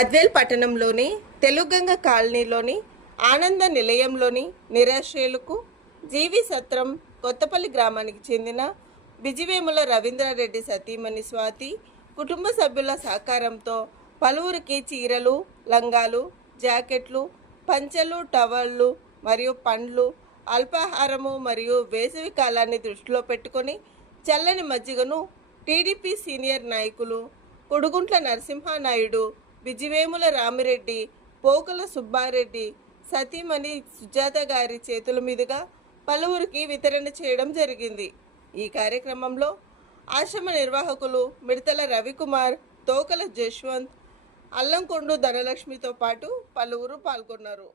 బద్వేల్ పట్టణంలోని తెలుగంగ కాలనీలోని ఆనంద నిలయంలోని నిరాశ్రయులకు జీవి సత్రం కొత్తపల్లి గ్రామానికి చెందిన బిజివేముల రవీంద్రారెడ్డి సతీమణి స్వాతి కుటుంబ సభ్యుల సహకారంతో పలువురికి చీరలు లంగాలు జాకెట్లు పంచెలు టవళ్ళు మరియు పండ్లు అల్పాహారము మరియు వేసవి కాలాన్ని దృష్టిలో పెట్టుకొని చల్లని మజ్జిగను టీడీపీ సీనియర్ నాయకులు కొడుగుంట్ల నరసింహానాయుడు విజివేముల రామిరెడ్డి పోకల సుబ్బారెడ్డి సతీమణి సుజాత గారి చేతుల మీదుగా పలువురికి వితరణ చేయడం జరిగింది. ఈ కార్యక్రమంలో ఆశ్రమ నిర్వాహకులు మిడతల రవికుమార్ తోకల జశ్వంత్ అల్లంకొండు ధనలక్ష్మితో పాటు పలువురు పాల్గొన్నారు.